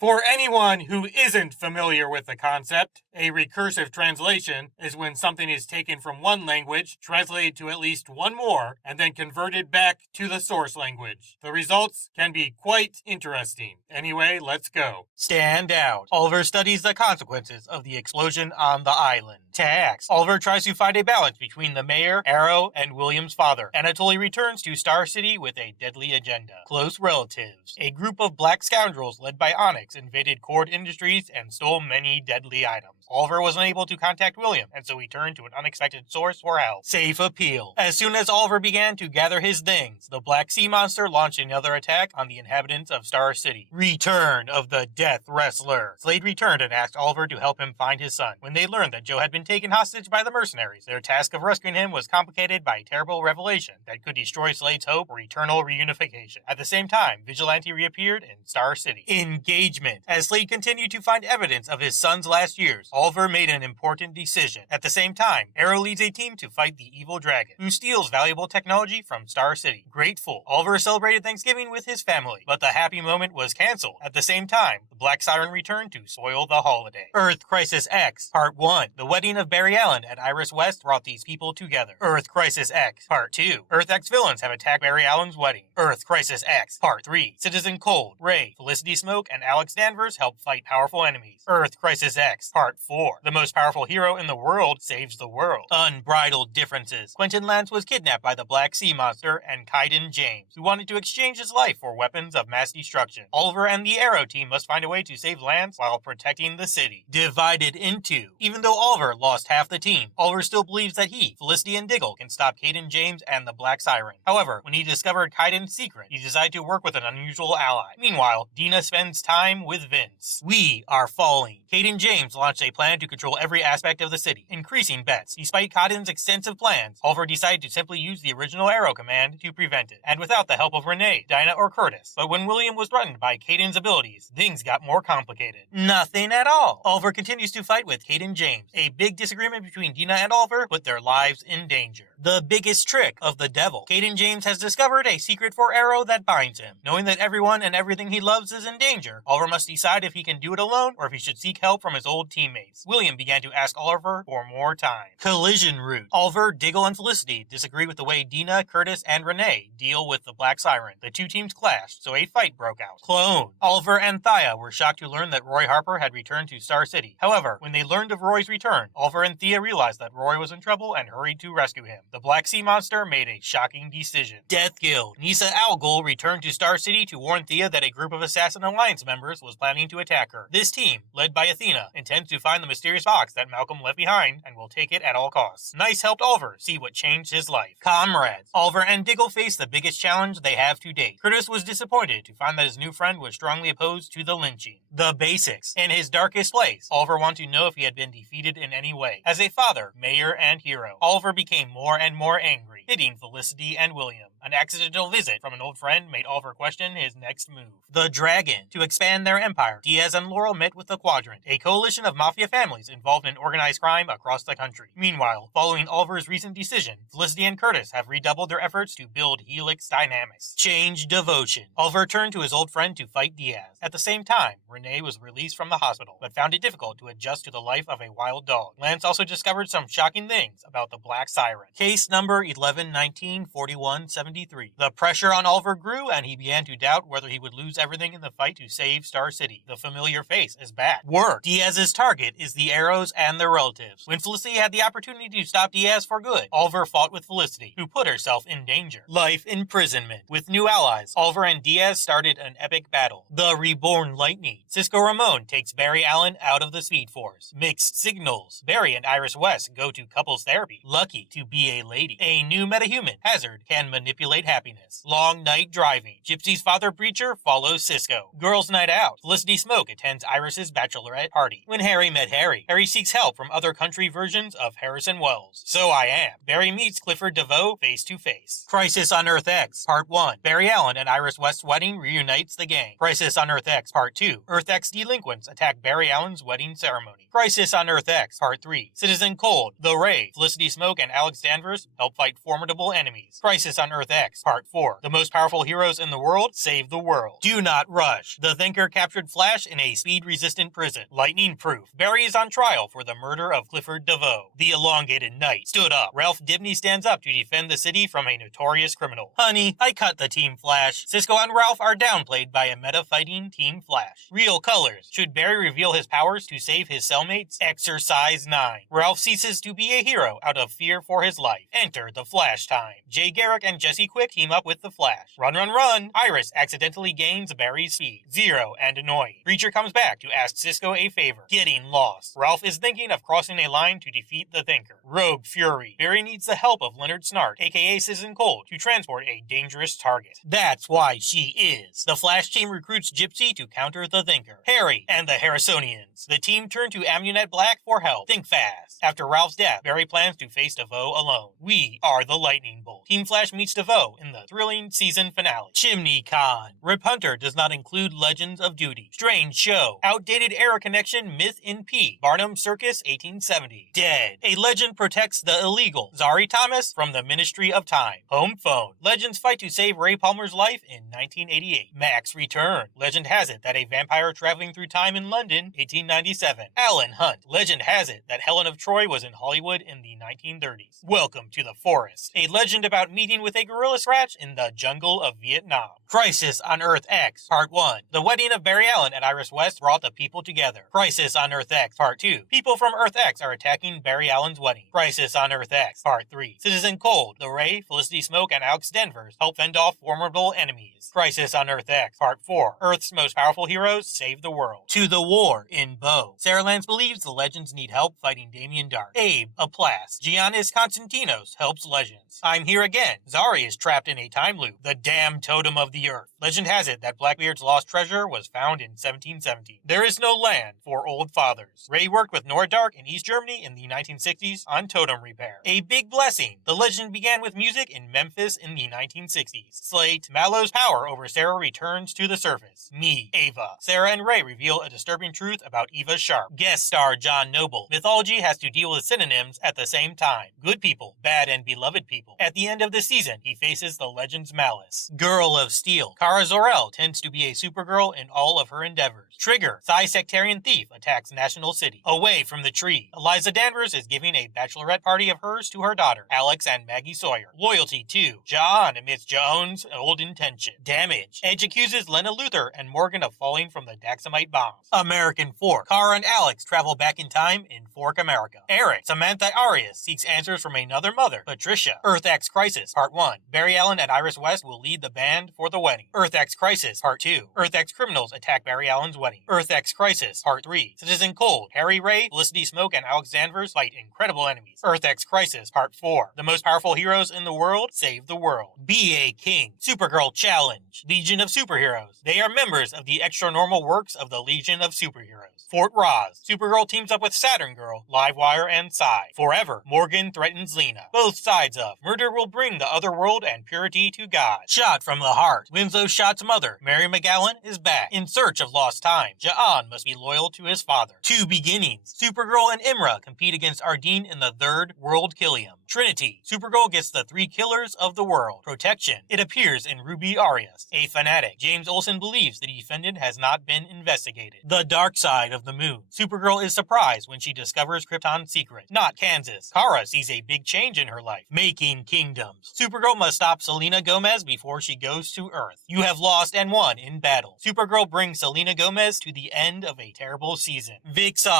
For anyone who isn't familiar with the concept, a recursive translation is when something is taken from one language, translated to at least one more, and then converted back to the source language. The results can be quite interesting. Anyway, let's go. Stand out. Oliver studies the consequences of the explosion on the island. Tax. Oliver tries to find a balance between the mayor, Arrow, and William's father. Anatoly returns to Star City with a deadly agenda. Close relatives. A group of black scoundrels led by Onyx invaded Cord Industries and stole many deadly items. Oliver was unable to contact William, and so he turned to an unexpected source for help. Safe appeal. As soon as Oliver began to gather his things, the Black Sea Monster launched another attack on the inhabitants of Star City. Return of the Death Wrestler. Slade returned and asked Oliver to help him find his son. When they learned that Joe had been taken hostage by the mercenaries, their task of rescuing him was complicated by a terrible revelation that could destroy Slade's hope for eternal reunification. At the same time, Vigilante reappeared in Star City. Engagement. As Slade continued to find evidence of his son's last years, Oliver made an important decision. At the same time, Arrow leads a team to fight the evil dragon, who steals valuable technology from Star City. Grateful, Oliver celebrated Thanksgiving with his family, but the happy moment was cancelled. At the same time, the Black Siren returned to spoil the holiday. Earth Crisis X, Part 1. The wedding of Barry Allen at Iris West brought these people together. Earth Crisis X, Part 2. Earth X villains have attacked Barry Allen's wedding. Earth Crisis X, Part 3. Citizen Cold, Ray, Felicity Smoke, and Alex Danvers help fight powerful enemies. Earth Crisis X, Part 4. The most powerful hero in the world saves the world. Unbridled differences. Quentin Lance was kidnapped by the Black Sea Monster and Kaiden James, who wanted to exchange his life for weapons of mass destruction. Oliver and the Arrow team must find a way to save Lance while protecting the city. Divided into. Even though Oliver lost half the team, Oliver still believes that he, Felicity, and Diggle can stop Kaiden James and the Black Siren. However, when he discovered Kaiden's secret, he decided to work with an unusual ally. Meanwhile, Dina spends time with Vince. We are falling. Kaiden James launched a plan to control every aspect of the city, increasing bets. Despite Kaiden's extensive plans, Oliver decided to simply use the original Arrow command to prevent it, and without the help of Renee, Dinah, or Curtis. But when William was threatened by Kaiden's abilities, things got more complicated. Nothing at all. Oliver continues to fight with Kaiden James. A big disagreement between Dina and Oliver put their lives in danger. The biggest trick of the devil. Kaiden James has discovered a secret for Arrow that binds him. Knowing that everyone and everything he loves is in danger, Oliver must decide if he can do it alone or if he should seek help from his old teammates. William began to ask Oliver for more time. Collision route. Oliver, Diggle, and Felicity disagree with the way Dina, Curtis, and Renee deal with the Black Siren. The two teams clashed, so a fight broke out. Clone. Oliver and Thea were shocked to learn that Roy Harper had returned to Star City. However, when they learned of Roy's return, Oliver and Thea realized that Roy was in trouble and hurried to rescue him. The Black Sea Monster made a shocking decision. Death Guild. Nisa Algol returned to Star City to warn Thea that a group of Assassin Alliance members was planning to attack her. This team, led by Athena, intends to find the mysterious box that Malcolm left behind and will take it at all costs. Nice helped Oliver see what changed his life. Comrades. Oliver and Diggle face the biggest challenge they have to date. Curtis was disappointed to find that his new friend was strongly opposed to the lynching. The basics. In his darkest place, Oliver wanted to know if he had been defeated in any way. As a father, mayor, and hero, Oliver became more and more angry, hitting Felicity and William. An accidental visit from an old friend made Oliver question his next move. The Dragon. To expand their empire, Diaz and Laurel met with the Quadrant, a coalition of mafia families involved in organized crime across the country. Meanwhile, following Oliver's recent decision, Felicity and Curtis have redoubled their efforts to build Helix Dynamics. Change devotion. Oliver turned to his old friend to fight Diaz. At the same time, Renee was released from the hospital, but found it difficult to adjust to the life of a wild dog. Lance also discovered some shocking things about the Black Siren. Case number 11-19-41-73. The pressure on Oliver grew, and he began to doubt whether he would lose everything in the fight to save Star City. The familiar face is back. Work. Diaz's target is the Arrows and their relatives. When Felicity had the opportunity to stop Diaz for good, Oliver fought with Felicity, who put herself in danger. Life imprisonment. With new allies, Oliver and Diaz started an epic battle. The Reborn Lightning. Cisco Ramon takes Barry Allen out of the Speed Force. Mixed signals. Barry and Iris West go to couples therapy. Lucky to be a lady. A new metahuman, Hazard, can manipulate happiness. Long night driving. Gypsy's father Breacher follows Cisco. Girls' night out. Felicity Smoke attends Iris's bachelorette party. When Harry met Harry, Harry seeks help from other country versions of Harrison Wells. So I Am. Barry meets Clifford DeVoe face to face. Crisis on Earth X, Part 1. Barry Allen and Iris West's wedding reunites the gang. Crisis on Earth X, Part 2. Earth X delinquents attack Barry Allen's wedding ceremony. Crisis on Earth X, Part 3. Citizen Cold, The Ray, Felicity Smoke, and Alex Danvers help fight formidable enemies. Crisis on Earth Earth X, Part 4. The most powerful heroes in the world save the world. Do not rush. The Thinker captured Flash in a speed-resistant prison. Lightning proof. Barry is on trial for the murder of Clifford DeVoe. The Elongated Knight stood up. Ralph Dibny stands up to defend the city from a notorious criminal. Honey, I cut the Team Flash. Cisco and Ralph are downplayed by a meta-fighting Team Flash. Real colors. Should Barry reveal his powers to save his cellmates? Exercise 9. Ralph ceases to be a hero out of fear for his life. Enter the Flash time. Jay Garrick and Jesse Quick team up with the Flash. Run, run, run! Iris accidentally gains Barry's speed. Zero and annoying. Preacher comes back to ask Cisco a favor. Getting lost. Ralph is thinking of crossing a line to defeat the Thinker. Rogue Fury. Barry needs the help of Leonard Snart, aka Citizen Cold, to transport a dangerous target. That's why she is. The Flash team recruits Gypsy to counter the Thinker. Harry and the Harrisonians. The team turn to Amunet Black for help. Think fast. After Ralph's death, Barry plans to face DeVoe alone. We are the Lightning Bolt. Team Flash meets DeVoe in the thrilling season finale. Chimney Con. Rip Hunter does not include Legends of Duty. Strange Show. Outdated Error Connection Myth in P. Barnum Circus 1870. Dead. A legend protects the illegal. Zari Thomas from the Ministry of Time. Home Phone. Legends fight to save Ray Palmer's life in 1988. Max Return. Legend has it that a vampire traveling through time in London, 1897. Alan Hunt. Legend has it that Helen of Troy was in Hollywood in the 1930s. Welcome to the Forest. A legend about meeting with a gorilla scratch in the jungle of Vietnam. Crisis on Earth X, Part 1. The wedding of Barry Allen and Iris West brought the people together. Crisis on Earth X, Part 2. People from Earth X are attacking Barry Allen's wedding. Crisis on Earth X, Part 3. Citizen Cold, The Ray, Felicity Smoke, and Alex Denvers help fend off formidable enemies. Crisis on Earth X, Part 4. Earth's most powerful heroes save the world. To the war in Bow. Sarah Lance believes the Legends need help fighting Damien Dark. Abe, a Plast. Giannis Constantinos helps Legends. I'm here again. Zari is trapped in a time loop. The damn totem of the earth. Legend has it that Blackbeard's lost treasure was found in 1770. There is no land for old fathers. Ray worked with Nora Dark in East Germany in the 1960s on totem repair. A big blessing. The legend began with music in Memphis in the 1960s. Slate. Mallow's power over Sarah returns to the surface. Me, Ava. Sarah and Ray reveal a disturbing truth about Eva Sharp. Guest star John Noble. Mythology has to deal with synonyms at the same time. Good people, bad and beloved people. At the end of the season, he faces the Legend's malice. Girl of Steel. Kara Zor-El tends to be a Supergirl in all of her endeavors. Trigger. Psy-sectarian thief attacks National City. Away from the tree. Eliza Danvers is giving a bachelorette party of hers to her daughter, Alex and Maggie Sawyer. Loyalty 2. John admits Joan's old intention. Damage. Edge accuses Lena Luthor and Morgan of falling from the Daxamite bombs. American Fork. Kara and Alex travel back in time in Fork, America. Eric. Samantha Arias seeks answers from another mother, Patricia. Earth X Crisis, Part 1. Barry Allen and Iris West will lead the band for the wedding. Earth X Crisis, Part 2. Earth X criminals attack Barry Allen's wedding. Earth X Crisis, Part 3. Citizen Cold. Harry Ray, Felicity Smoke, and Alex Danvers fight incredible enemies. Earth X Crisis, Part 4. The most powerful heroes in the world save the world. B.A. King. Supergirl Challenge. Legion of Superheroes. They are members of the extra-normal works of the Legion of Superheroes. Fort Roz. Supergirl teams up with Saturn Girl, Livewire, and Psy. Forever. Morgan threatens Lena. Both sides of. Murder will bring the other world and purity to God. Shot from the heart. Winslow Shot's mother, Mary McGowan, is back. In search of lost time. Ja'an must be loyal to his father. Two beginnings. Supergirl and Imra compete against Ardeen in the third World Killium. Trinity. Supergirl gets the 3 killers of the world. Protection. It appears in Ruby Arias. A fanatic. James Olsen believes the defendant has not been investigated. The dark side of the moon. Supergirl is surprised when she discovers Krypton's secret. Not Kansas. Kara sees a big change in her life. Making kingdoms. Supergirl must stop Selena Gomez before she goes to Earth. You have lost and won in battle. Supergirl brings Selena Gomez to the end of a terrible season. Vixen.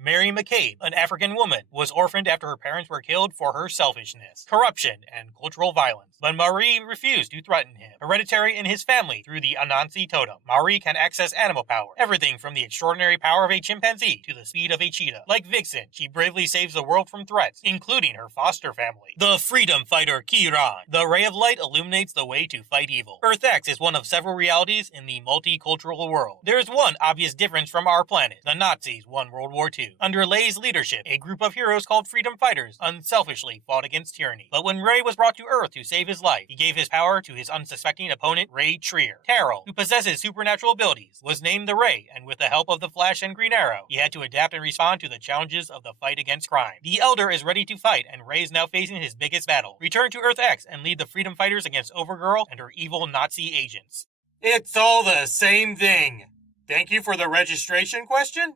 Mary McCabe, an African woman, was orphaned after her parents were killed for her selfishness, corruption, and cultural violence. But Marie refused to threaten him. Hereditary in his family through the Anansi totem. Marie can access animal power. Everything from the extraordinary power of a chimpanzee to the speed of a cheetah. Like Vixen, she bravely saves the world from threats, including her foster family. The freedom fighter Kiran. The ray of light illuminates the way to fight evil. Earth X is one one of several realities in the multicultural world. There is one obvious difference from our planet. The Nazis won World War II. Under Lay's leadership, a group of heroes called freedom fighters unselfishly fought against tyranny. But when Ray was brought to Earth to save his life, he gave his power to his unsuspecting opponent, Ray Trier. Carol, who possesses supernatural abilities, was named the Ray, and with the help of the Flash and Green Arrow, he had to adapt and respond to the challenges of the fight against crime. The Elder is ready to fight, and Ray is now facing his biggest battle. Return to Earth X and lead the freedom fighters against Overgirl and her evil Nazi agents. It's all the same thing. Thank you for the registration question.